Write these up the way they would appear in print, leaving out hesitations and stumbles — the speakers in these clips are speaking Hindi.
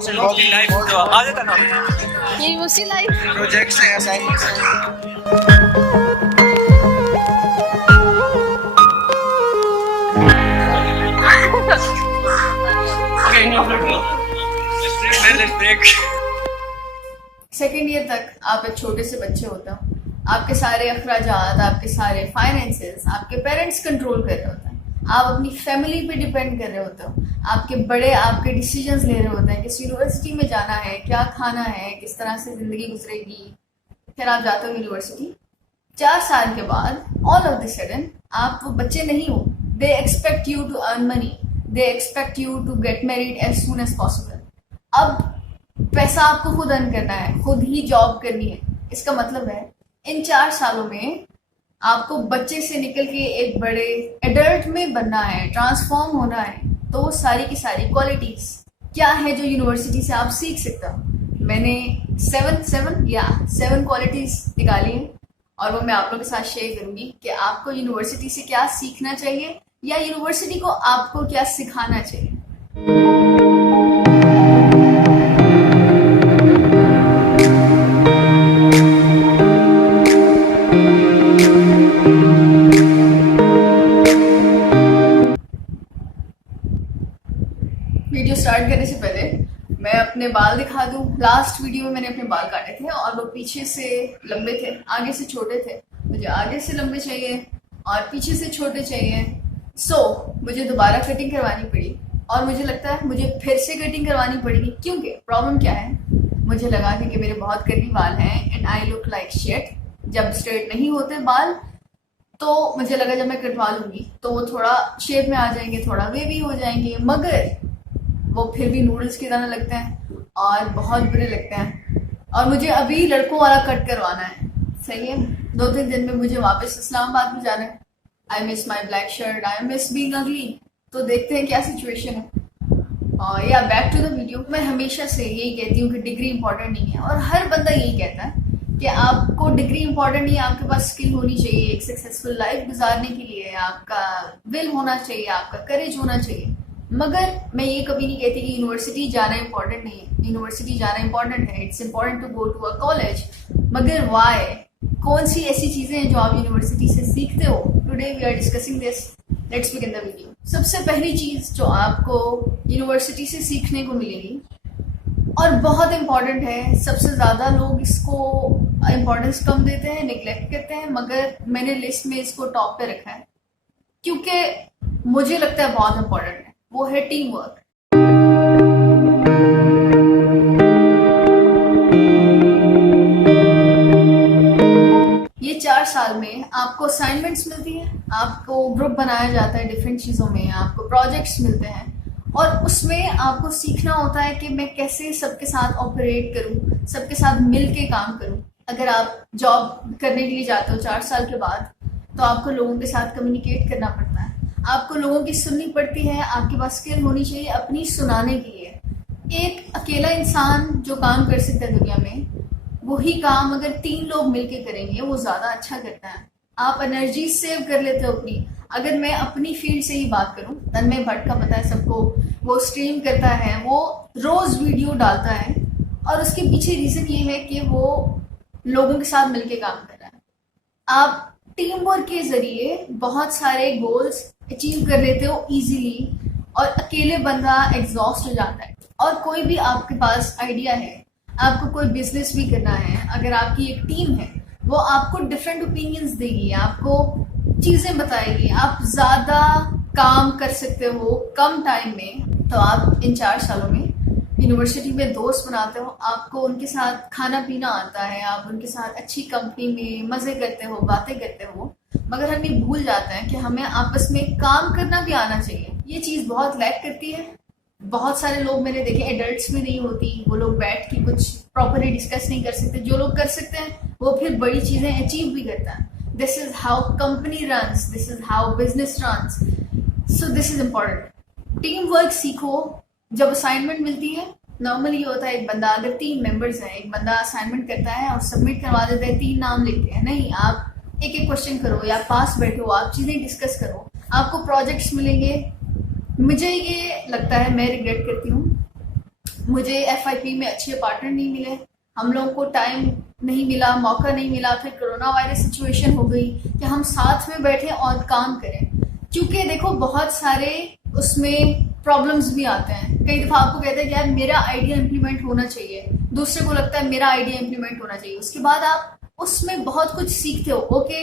क्लासेस बहुत आ जाता ना यूनिवर्सिटी लाइफ प्रोजेक्ट्स हैं, असाइनमेंट्स हैं। सेकेंड ईयर तक आप एक छोटे से बच्चे होते हो, आपके सारे अखराजात, आपके सारे फाइनेंसेस आपके पेरेंट्स कंट्रोल कर रहे होते हैं, आप अपनी फैमिली पे डिपेंड कर रहे होते हो, आपके बड़े आपके डिसीजंस ले रहे होते हैं किस यूनिवर्सिटी में जाना है, क्या खाना है, किस तरह से ज़िंदगी गुजरेगी। फिर आप जाते हो यूनिवर्सिटी। 4 साल के बाद ऑल ऑफ द सडन आप वो बच्चे नहीं हो। They expect you to earn money, they expect you to get married as soon as possible. अब पैसा आपको खुद अर्न करना है, खुद ही जॉब करनी है। इसका मतलब है इन 4 सालों में आपको बच्चे से निकल के एक बड़े एडल्ट में बनना है, ट्रांसफॉर्म होना है। तो वो सारी की सारी क्वालिटीज क्या है जो यूनिवर्सिटी से आप सीख सकते हो। मैंने 7 क्वालिटीज निकाली हैं और वो मैं आप लोगों के साथ शेयर करूंगी कि आपको यूनिवर्सिटी से क्या सीखना चाहिए या यूनिवर्सिटी को आपको क्या सिखाना चाहिए। वीडियो स्टार्ट करने से पहले मैं अपने बाल दिखा दूं। लास्ट वीडियो में मैंने अपने बाल काटे थे और वो पीछे से लंबे थे, आगे से छोटे थे। मुझे आगे से लंबे चाहिए और पीछे से छोटे चाहिए। मुझे दोबारा कटिंग करवानी पड़ी और मुझे लगता है मुझे फिर से कटिंग करवानी पड़ेगी। क्योंकि प्रॉब्लम क्या है, मुझे लगा कि मेरे बहुत कर्ली बाल हैं and I look like shit. जब स्ट्रेट नहीं होते बाल तो मुझे लगा जब मैं कटवा लूंगी तो वो थोड़ा शेप में आ जाएंगे, थोड़ा वेवी हो जाएंगे, मगर वो फिर भी नूडल्स की तरह लगते हैं और बहुत बुरे लगते हैं। और मुझे अभी लड़कों वाला कट करवाना है। सही है, 2-3 दिन में मुझे वापस इस्लामाबाद में जाना है। I miss my black shirt, I miss being अगली। तो देखते हैं क्या सिचुएशन है। और या बैक टू द वीडियो। मैं हमेशा से यही कहती हूँ कि डिग्री इंपॉर्टेंट नहीं है और हर बंदा यही कहता है कि आपको डिग्री इंपॉर्टेंट नहीं है, आपके पास स्किल होनी चाहिए एक सक्सेसफुल लाइफ गुजारने के लिए, आपका विल होना चाहिए, आपका करेज होना चाहिए। मगर मैं ये कभी नहीं कहती कि यूनिवर्सिटी जाना इंपॉर्टेंट नहीं है। यूनिवर्सिटी जाना इंपॉर्टेंट है, it's important to go to a college. मगर वाई, कौन सी ऐसी चीजें हैं जो आप यूनिवर्सिटी से सीखते हो? Today we are discussing this. Let's begin the video. सबसे पहली चीज जो आपको यूनिवर्सिटी से सीखने को मिलेगी और बहुत इंपॉर्टेंट है, सबसे ज्यादा लोग इसको इंपॉर्टेंस कम देते हैं, निग्लेक्ट करते हैं, मगर मैंने लिस्ट में इसको टॉप पे रखा है क्योंकि मुझे लगता है बहुत इंपॉर्टेंट है। वो है टीम वर्क। ये 4 साल में आपको असाइनमेंट्स मिलती हैं, आपको ग्रुप बनाया जाता है डिफरेंट चीज़ों में, आपको प्रोजेक्ट्स मिलते हैं और उसमें आपको सीखना होता है कि मैं कैसे सबके साथ ऑपरेट करूं, सबके साथ मिल के काम करूं। अगर आप जॉब करने के लिए जाते हो 4 साल के बाद तो आपको लोगों के साथ कम्युनिकेट करना पड़ता है, आपको लोगों की सुननी पड़ती है, आपके पास स्किल होनी चाहिए अपनी सुनाने के लिए। एक अकेला इंसान जो काम कर सकता है दुनिया में, वही काम अगर 3 लोग मिलके करेंगे वो ज़्यादा अच्छा करता है। आप एनर्जी सेव कर लेते हो अपनी। अगर मैं अपनी फील्ड से ही बात करूं, तन्मय भट्ट का पता है सबको, वो स्ट्रीम करता है, वो रोज़ वीडियो डालता है और उसके पीछे रीज़न ये है कि वो लोगों के साथ मिलके काम कर रहा है। आप टीम वर्क के जरिए बहुत सारे गोल्स अचीव कर लेते हो इजीली और अकेले बंदा एग्जॉस्ट हो जाता है। और कोई भी आपके पास आइडिया है, आपको कोई बिजनेस भी करना है, अगर आपकी एक टीम है वो आपको डिफरेंट ओपिनियंस देगी, आपको चीज़ें बताएगी, आप ज़्यादा काम कर सकते हो कम टाइम में। तो आप इन 4 सालों में यूनिवर्सिटी में दोस्त बनाते हो, आपको उनके साथ खाना पीना आता है, आप उनके साथ अच्छी कंपनी में मज़े करते हो, बातें करते हो। मगर हम ये भूल जाते हैं कि हमें आपस में काम करना भी आना चाहिए। ये चीज़ बहुत लैक करती है। बहुत सारे लोग मैंने देखे एडल्ट्स में नहीं होती, वो लोग बैठ के कुछ प्रॉपरली डिस्कस नहीं कर सकते। जो लोग कर सकते हैं वो फिर बड़ी चीज़ें अचीव भी करता है। This is how company runs, this is how business runs. So this is important. Team work सीखो। जब असाइनमेंट मिलती है, नॉर्मली ये होता है एक बंदा, अगर 3 मेंबर्स हैं, एक बंदा असाइनमेंट करता है और सबमिट करवा देता है, 3 नाम लिखते हैं। नहीं, आप एक एक क्वेश्चन करो या पास बैठो, आप चीज़ें डिस्कस करो, आपको प्रोजेक्ट्स मिलेंगे। मुझे ये लगता है, मैं रिग्रेट करती हूँ, मुझे एफआईपी में अच्छे पार्टनर नहीं मिले, हम लोगों को टाइम नहीं मिला, मौका नहीं मिला, फिर कोरोना वायरस सिचुएशन हो गई कि हम साथ में बैठे और काम करें। क्योंकि देखो बहुत सारे उसमें प्रॉब्लम्स भी आते हैं। कई दफ़ा आपको कहते हैं कि यार मेरा आइडिया इम्प्लीमेंट होना चाहिए, दूसरे को लगता है मेरा आइडिया इम्प्लीमेंट होना चाहिए। उसके बाद आप उसमें बहुत कुछ सीखते हो। ओके,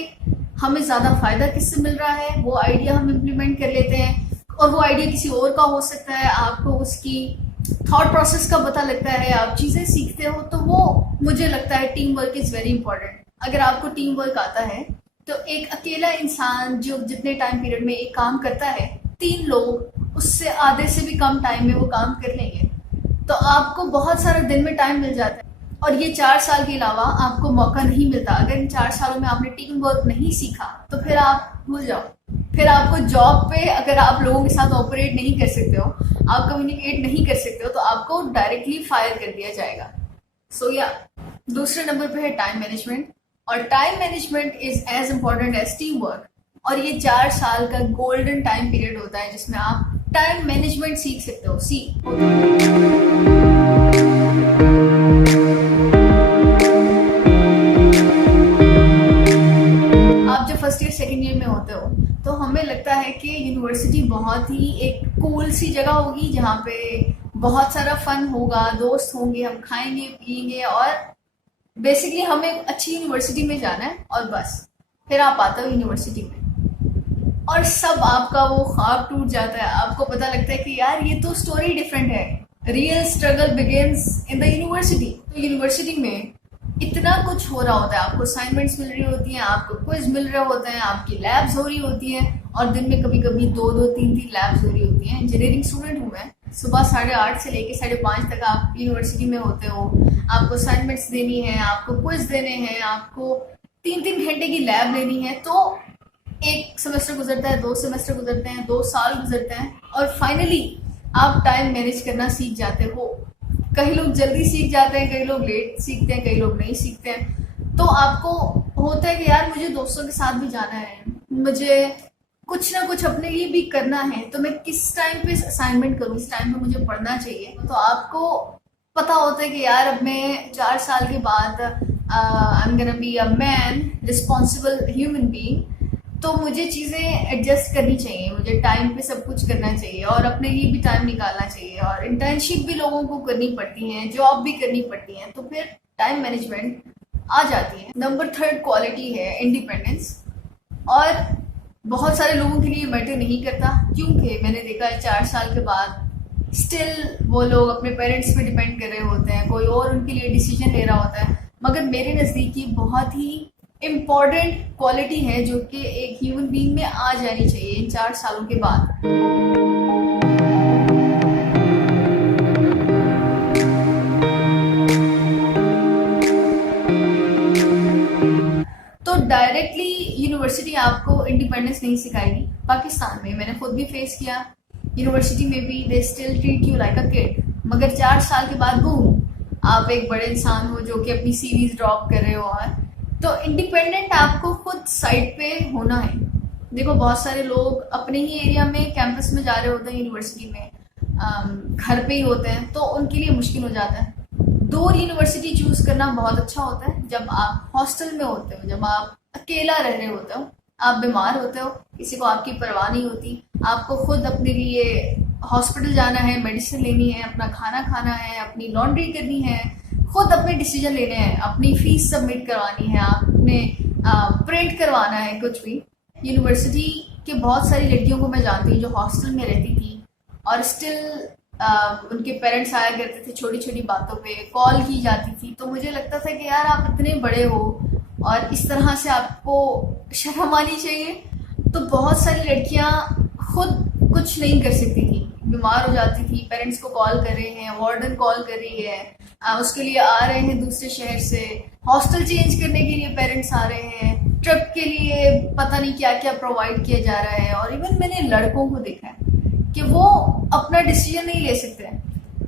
हमें ज़्यादा फ़ायदा किससे मिल रहा है, वो आइडिया हम इम्प्लीमेंट कर लेते हैं, और वो आइडिया किसी और का हो सकता है, आपको उसकी थॉट प्रोसेस का पता लगता है, आप चीज़ें सीखते हो। तो वो मुझे लगता है team work is very important. अगर आपको टीम वर्क आता है तो एक अकेला इंसान जो जितने टाइम पीरियड में एक काम करता है, 3 लोग उससे आधे से भी कम टाइम में वो काम कर लेंगे। तो आपको बहुत सारा दिन में टाइम मिल जाता है। और ये 4 साल के अलावा आपको मौका नहीं मिलता। अगर इन 4 सालों में आपने टीम वर्क नहीं सीखा तो फिर आप भूल जाओ। फिर आपको जॉब पे अगर आप लोगों के साथ ऑपरेट नहीं कर सकते हो, आप कम्युनिकेट नहीं कर सकते हो, तो आपको डायरेक्टली फायर कर दिया जाएगा। सो या दूसरे नंबर पे है टाइम मैनेजमेंट, और time management is as important as team work. और ये 4 साल का गोल्डन टाइम पीरियड होता है जिसमें आप टाइम मैनेजमेंट सीख सकते हो। आप जब फर्स्ट ईयर सेकेंड ईयर में होते हो तो हमें लगता है कि यूनिवर्सिटी बहुत ही एक कूल सी जगह होगी जहाँ पे बहुत सारा फन होगा, दोस्त होंगे, हम खाएंगे पिएंगे, और बेसिकली हमें अच्छी यूनिवर्सिटी में जाना है और बस। फिर आप आते हो यूनिवर्सिटी में और सब आपका वो ख्वाब टूट जाता है। आपको पता लगता है कि यार ये तो स्टोरी डिफरेंट है। Real struggle begins in the university. तो यूनिवर्सिटी में इतना कुछ हो रहा होता है, आपको असाइनमेंट्स मिल रही होती हैं, आपको क्विज मिल रहे होते हैं, आपकी लैब्स हो रही होती हैं, और दिन में कभी कभी 2-2, 3-3 लैब्स हो रही होती हैं। इंजीनियरिंग स्टूडेंट हूँ मैं। सुबह 8:30 से लेकर 5:30 तक आप यूनिवर्सिटी में होते हो, आपको असाइनमेंट्स देनी है, आपको क्विज देने हैं, आपको 3-3 घंटे की लैब लेनी है। तो एक सेमेस्टर गुजरता है, 2 सेमेस्टर गुजरते हैं, 2 साल गुजरते हैं, और फाइनली आप टाइम मैनेज करना सीख जाते हो। कई लोग जल्दी सीख जाते हैं, कई लोग लेट सीखते हैं, कई लोग नहीं सीखते हैं। तो आपको होता है कि यार मुझे दोस्तों के साथ भी जाना है, मुझे कुछ ना कुछ अपने लिए भी करना है, तो मैं किस टाइम पे असाइनमेंट करूँ, इस टाइम पे मुझे पढ़ना चाहिए। तो आपको पता होता है कि यार अब मैं 4 साल के बाद I am gonna be a man, responsible human being. तो मुझे चीज़ें एडजस्ट करनी चाहिए, मुझे टाइम पे सब कुछ करना चाहिए, और अपने लिए भी टाइम निकालना चाहिए, और इंटर्नशिप भी लोगों को करनी पड़ती हैं, जॉब भी करनी पड़ती हैं। तो फिर टाइम मैनेजमेंट आ जाती है। नंबर 3 क्वालिटी है इंडिपेंडेंस। और बहुत सारे लोगों के लिए मैटर नहीं करता, क्योंकि मैंने देखा है 4 साल के बाद स्टिल वो लोग अपने पेरेंट्स पे डिपेंड कर रहे होते हैं, कोई और उनके लिए डिसीजन ले रहा होता है। मगर मेरे नज़दीक ये बहुत ही इम्पॉर्टेंट क्वालिटी है जो कि एक ह्यूमन बीइंग में आ जानी चाहिए इन 4 सालों के बाद। तो डायरेक्टली यूनिवर्सिटी आपको इंडिपेंडेंस नहीं सिखाएगी। पाकिस्तान में मैंने खुद भी फेस किया, यूनिवर्सिटी में भी they still treat you like a kid. मगर 4 साल के बाद बूम, आप एक बड़े इंसान हो जो कि अपनी सीरीज ड्रॉप कर रहे हो। और तो इंडिपेंडेंट आपको खुद साइड पे होना है। देखो बहुत सारे लोग अपने ही एरिया में कैंपस में जा रहे होते हैं, यूनिवर्सिटी में घर पे ही होते हैं, तो उनके लिए मुश्किल हो जाता है। दूर यूनिवर्सिटी चूज करना बहुत अच्छा होता है जब आप हॉस्टल में होते हो, जब आप अकेला रह रहे होते हो, आप बीमार होते हो, किसी को आपकी परवाह नहीं होती, आपको खुद अपने लिए हॉस्पिटल जाना है, मेडिसिन लेनी है, अपना खाना खाना है, अपनी लॉन्ड्री करनी है, खुद अपने डिसीजन लेने हैं, अपनी फीस सबमिट करवानी है, आपने प्रिंट करवाना है, कुछ भी। यूनिवर्सिटी के बहुत सारी लड़कियों को मैं जानती हूँ जो हॉस्टल में रहती थी और स्टिल उनके पेरेंट्स आया करते थे, छोटी छोटी बातों पे कॉल की जाती थी। तो मुझे लगता था कि यार आप इतने बड़े हो और इस तरह से आपको शर्म आनी चाहिए। तो बहुत सारी लड़कियां खुद कुछ नहीं कर सकती थी, बीमार हो जाती थी, पेरेंट्स को कॉल कर रहे हैं, वार्डन कॉल कर रही है, उसके लिए आ रहे हैं दूसरे शहर से, हॉस्टल चेंज करने के लिए पेरेंट्स आ रहे हैं, ट्रिप के लिए पता नहीं क्या क्या प्रोवाइड किया जा रहा है। और इवन मैंने लड़कों को देखा है कि वो अपना डिसीजन नहीं ले सकते,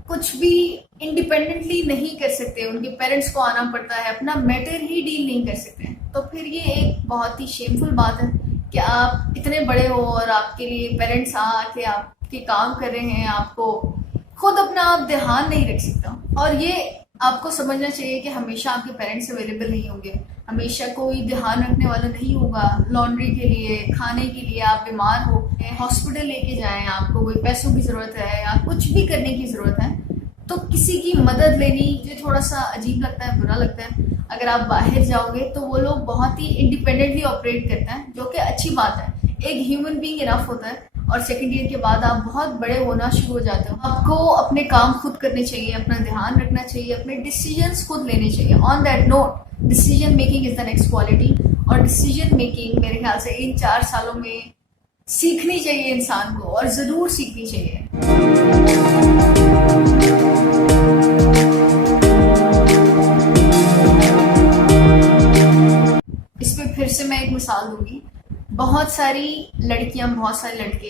कुछ भी इंडिपेंडेंटली नहीं कर सकते, उनके पेरेंट्स को आना पड़ता है, अपना मैटर ही डील नहीं कर सकते। तो फिर ये एक बहुत ही शेमफुल बात है कि आप इतने बड़े हो और आपके लिए पेरेंट्स आके आपके काम कर रहे हैं, आपको खुद अपना आप ध्यान नहीं रख सकता। और ये आपको समझना चाहिए कि हमेशा आपके पेरेंट्स अवेलेबल नहीं होंगे, हमेशा कोई ध्यान रखने वाला नहीं होगा। लॉन्ड्री के लिए, खाने के लिए, आप बीमार हो, हॉस्पिटल लेके जाएं, आपको कोई पैसों की ज़रूरत है या कुछ भी करने की ज़रूरत है, तो किसी की मदद लेनी जो थोड़ा सा अजीब लगता है, बुरा लगता है। अगर आप बाहर जाओगे तो वो लोग बहुत ही इंडिपेंडेंटली ऑपरेट करते हैं, जो कि अच्छी बात है। एक ह्यूमन बीइंग इनफ होता है। और सेकेंड ईयर के बाद आप बहुत बड़े होना शुरू हो जाते हो। आपको अपने काम खुद करने चाहिए, अपना ध्यान रखना चाहिए, अपने डिसीजंस खुद लेने चाहिए। On that note, decision making is the next quality. और डिसीजन मेकिंग मेरे ख्याल से इन 4 सालों में सीखनी चाहिए इंसान को, और ज़रूर सीखनी चाहिए। इस पे फिर से मैं एक मिसाल दूंगी। बहुत सारी लड़कियां, बहुत सारे लड़के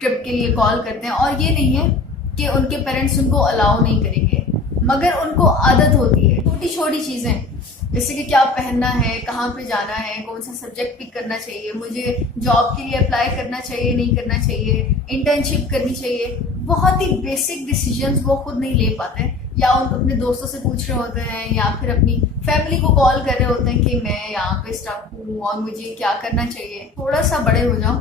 ट्रिप के लिए कॉल करते हैं, और ये नहीं है कि उनके पेरेंट्स उनको अलाउ नहीं करेंगे, मगर उनको आदत होती है छोटी छोटी चीज़ें, जैसे कि क्या पहनना है, कहाँ पे जाना है, कौन सा सब्जेक्ट पिक करना चाहिए, मुझे जॉब के लिए अप्लाई करना चाहिए, नहीं करना चाहिए, इंटर्नशिप करनी चाहिए। बहुत ही बेसिक डिसीजंस वो खुद नहीं ले पाते, या उन अपने दोस्तों से पूछ रहे होते हैं, या फिर अपनी फैमिली को कॉल कर रहे होते हैं कि मैं यहाँ पे स्टक हूँ और मुझे क्या करना चाहिए। थोड़ा सा बड़े हो जाओ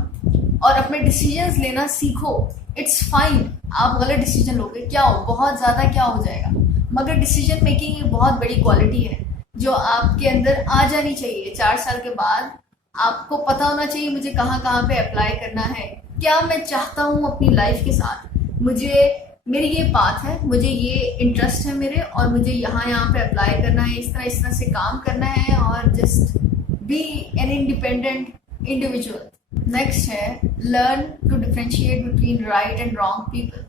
और अपने डिसीजंस लेना सीखो। इट्स फाइन, आप गलत डिसीजन लोगे, क्या हो, बहुत ज़्यादा क्या हो जाएगा, मगर डिसीजन मेकिंग एक बहुत बड़ी क्वालिटी है जो आपके अंदर आ जानी चाहिए। 4 साल के बाद आपको पता होना चाहिए मुझे कहाँ कहाँ पे अप्लाई करना है, क्या मैं चाहता हूँ अपनी लाइफ के साथ, मुझे मेरी ये पाथ है, मुझे ये इंटरेस्ट है मेरे, और मुझे यहाँ पे अप्लाई करना है, इस तरह से काम करना है, और just be an independent individual. Next है learn to differentiate between right and wrong people.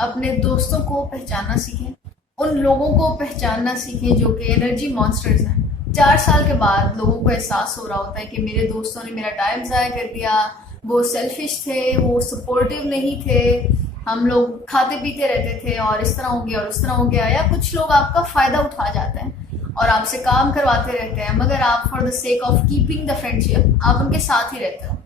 अपने दोस्तों को पहचानना सीखें, उन लोगों को पहचानना सीखें जो कि एनर्जी मॉन्स्टर्स हैं। 4 साल के बाद लोगों को एहसास हो रहा होता है कि मेरे दोस्तों ने मेरा टाइम ज़ाया कर दिया, वो सेल्फिश थे, वो सपोर्टिव नहीं थे, हम लोग खाते पीते रहते थे और इस तरह हो गया और उस तरह हो गया। या कुछ लोग आपका फ़ायदा उठा जाते हैं और आपसे काम करवाते रहते हैं, मगर आप for the sake of keeping the friendship आप उनके साथ ही रहते हो।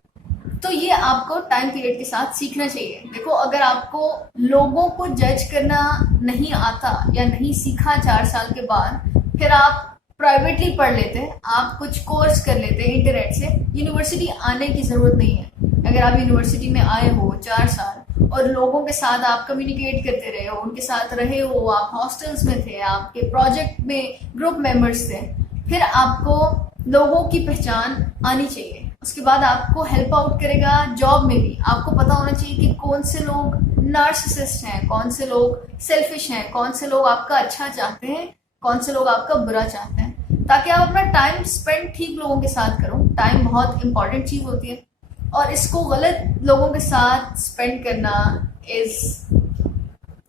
तो ये आपको टाइम पीरियड के साथ सीखना चाहिए। देखो, अगर आपको लोगों को जज करना नहीं आता या नहीं सीखा 4 साल के बाद, फिर आप प्राइवेटली पढ़ लेते, आप कुछ कोर्स कर लेते इंटरनेट से। यूनिवर्सिटी आने की ज़रूरत नहीं है। अगर आप यूनिवर्सिटी में आए हो 4 साल और लोगों के साथ आप कम्युनिकेट करते रहे हो, उनके साथ रहे हो, आप हॉस्टल्स में थे, आपके प्रोजेक्ट में ग्रुप मेंबर्स थे, फिर आपको लोगों की पहचान आनी चाहिए। उसके बाद आपको हेल्प आउट करेगा जॉब में भी। आपको पता होना चाहिए कि कौन से लोग नार्सिसिस्ट हैं, कौन से लोग सेल्फिश हैं, कौन से लोग आपका अच्छा चाहते हैं, कौन से लोग आपका बुरा चाहते हैं, ताकि आप अपना टाइम स्पेंड ठीक लोगों के साथ करो। टाइम बहुत इंपॉर्टेंट चीज़ होती है, और इसको गलत लोगों के साथ स्पेंड करना इज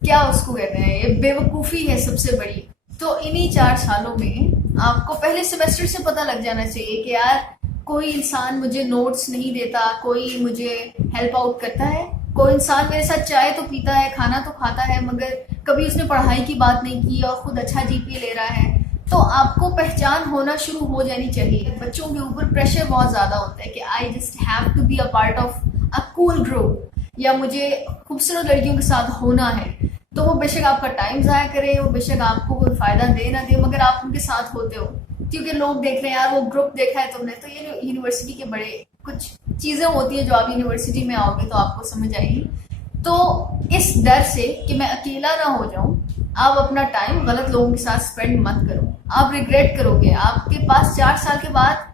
क्या उसको कहते हैं, ये बेवकूफ़ी है सबसे बड़ी। तो इन्हीं 4 सालों में आपको पहले सेमेस्टर से पता लग जाना चाहिए कि यार कोई इंसान मुझे नोट्स नहीं देता, कोई मुझे हेल्प आउट करता है, कोई इंसान मेरे साथ चाय तो पीता है, खाना तो खाता है, मगर कभी उसने पढ़ाई की बात नहीं की और खुद अच्छा जीपीए ले रहा है। तो आपको पहचान होना शुरू हो जानी चाहिए। बच्चों के ऊपर प्रेशर बहुत ज़्यादा होता है कि I just have to be a part of a cool group, या मुझे खूबसूरत लड़कियों के साथ होना है। तो वो बेशक आपका टाइम ज़ाया करे, वो बेशक आपको कोई फ़ायदा दे ना दे, मगर आप उनके साथ होते हो क्योंकि लोग देख रहे हैं, यार वो ग्रुप देखा है तुमने। तो ये यूनिवर्सिटी के बड़े कुछ चीज़ें होती हैं जो आप यूनिवर्सिटी में आओगे तो आपको समझ आएगी। तो इस डर से कि मैं अकेला ना हो जाऊं, आप अपना टाइम गलत लोगों के साथ स्पेंड मत करो। आप रिग्रेट करोगे। आपके पास 4 साल के बाद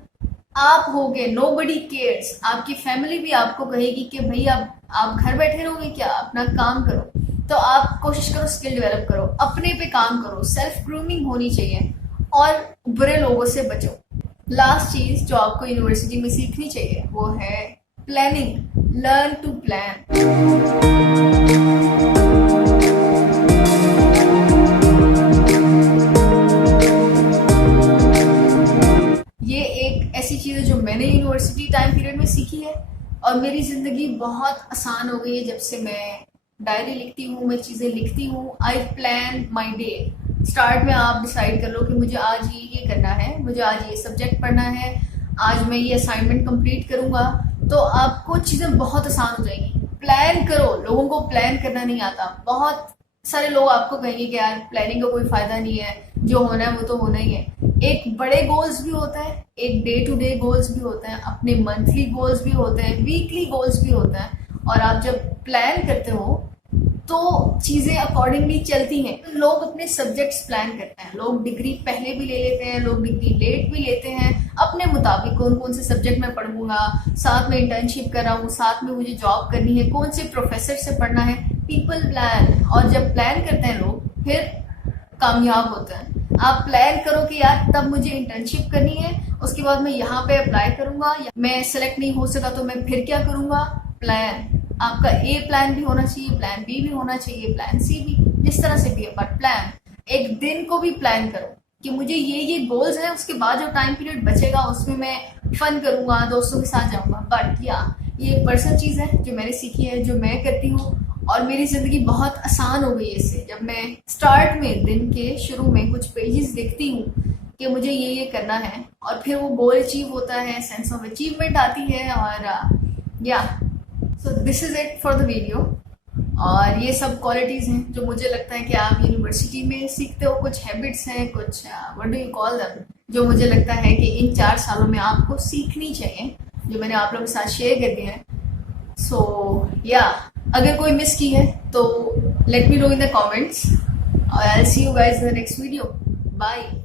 आप होगे नोबडी केयर्स। आपकी फैमिली भी आपको कहेगी कि भाई आप घर बैठे रहोगे क्या, अपना काम करो। तो आप कोशिश करो, स्किल डेवलप करो, अपने पे काम करो, सेल्फ ग्रूमिंग होनी चाहिए और बुरे लोगों से बचो। लास्ट चीज़ जो आपको यूनिवर्सिटी में सीखनी चाहिए वो है प्लानिंग। Learn to plan. ये एक ऐसी चीज़ है जो मैंने यूनिवर्सिटी टाइम पीरियड में सीखी है, और मेरी ज़िंदगी बहुत आसान हो गई है जब से मैं डायरी लिखती हूँ, मैं चीज़ें लिखती हूँ। I plan my day. Start में आप डिसाइड कर लो कि मुझे आज ये करना है, मुझे आज ये सब्जेक्ट पढ़ना है, आज मैं ये असाइनमेंट कंप्लीट करूंगा, तो आपको चीज़ें बहुत आसान हो जाएंगी। प्लान करो। लोगों को प्लान करना नहीं आता। बहुत सारे लोग आपको कहेंगे कि यार प्लानिंग का कोई फायदा नहीं है, जो होना है वो तो होना ही है। एक बड़े गोल्स भी होते हैं, एक डे टू डे गोल्स भी होते हैं, अपने मंथली गोल्स भी होते हैं, वीकली गोल्स भी होते हैं। और आप जब प्लान करते हो तो चीज़ें अकॉर्डिंगली चलती हैं। लोग अपने सब्जेक्ट्स प्लान करते हैं, लोग डिग्री पहले भी ले लेते हैं, लोग डिग्री लेट भी लेते हैं, अपने मुताबिक कौन कौन से सब्जेक्ट मैं पढ़ूंगा, साथ में इंटर्नशिप कर रहा हूँ, साथ में मुझे जॉब करनी है, कौन से प्रोफेसर से पढ़ना है। People plan. और जब प्लान करते हैं लोग फिर कामयाब होते हैं। आप प्लान करो कि यार तब मुझे इंटर्नशिप करनी है, उसके बाद मैं यहाँ पे अप्लाई करूंगा, मैं सेलेक्ट नहीं हो सका तो मैं फिर क्या करूंगा। प्लान। आपका ए प्लान भी होना चाहिए, प्लान बी भी होना चाहिए, प्लान सी भी, जिस तरह से भी है, बट प्लान। एक दिन को भी प्लान करो कि मुझे ये गोल्स हैं, उसके बाद जो टाइम पीरियड बचेगा उसमें मैं फन करूंगा, दोस्तों के साथ जाऊंगा। बट ये एक पर्सनल चीज़ है जो मैंने सीखी है, जो मैं करती हूँ, और मेरी ज़िंदगी बहुत आसान हो गई है इससे। जब मैं स्टार्ट में दिन के शुरू में कुछ पेजेस देखती हूँ कि मुझे ये करना है, और फिर वो गोल अचीव होता है, सेंस ऑफ अचीवमेंट आती है, और so this is it for the video. और ये सब क्वालिटीज़ हैं जो मुझे लगता है कि आप यूनिवर्सिटी में सीखते हो, कुछ हैबिट्स हैं, कुछ what do you call them, जो मुझे लगता है कि इन 4 सालों में आपको सीखनी चाहिए, जो मैंने आप लोगों के साथ शेयर कर दिया है। सो अगर कोई मिस की है तो let me know in the comments, और I will see you guys in the next video. Bye.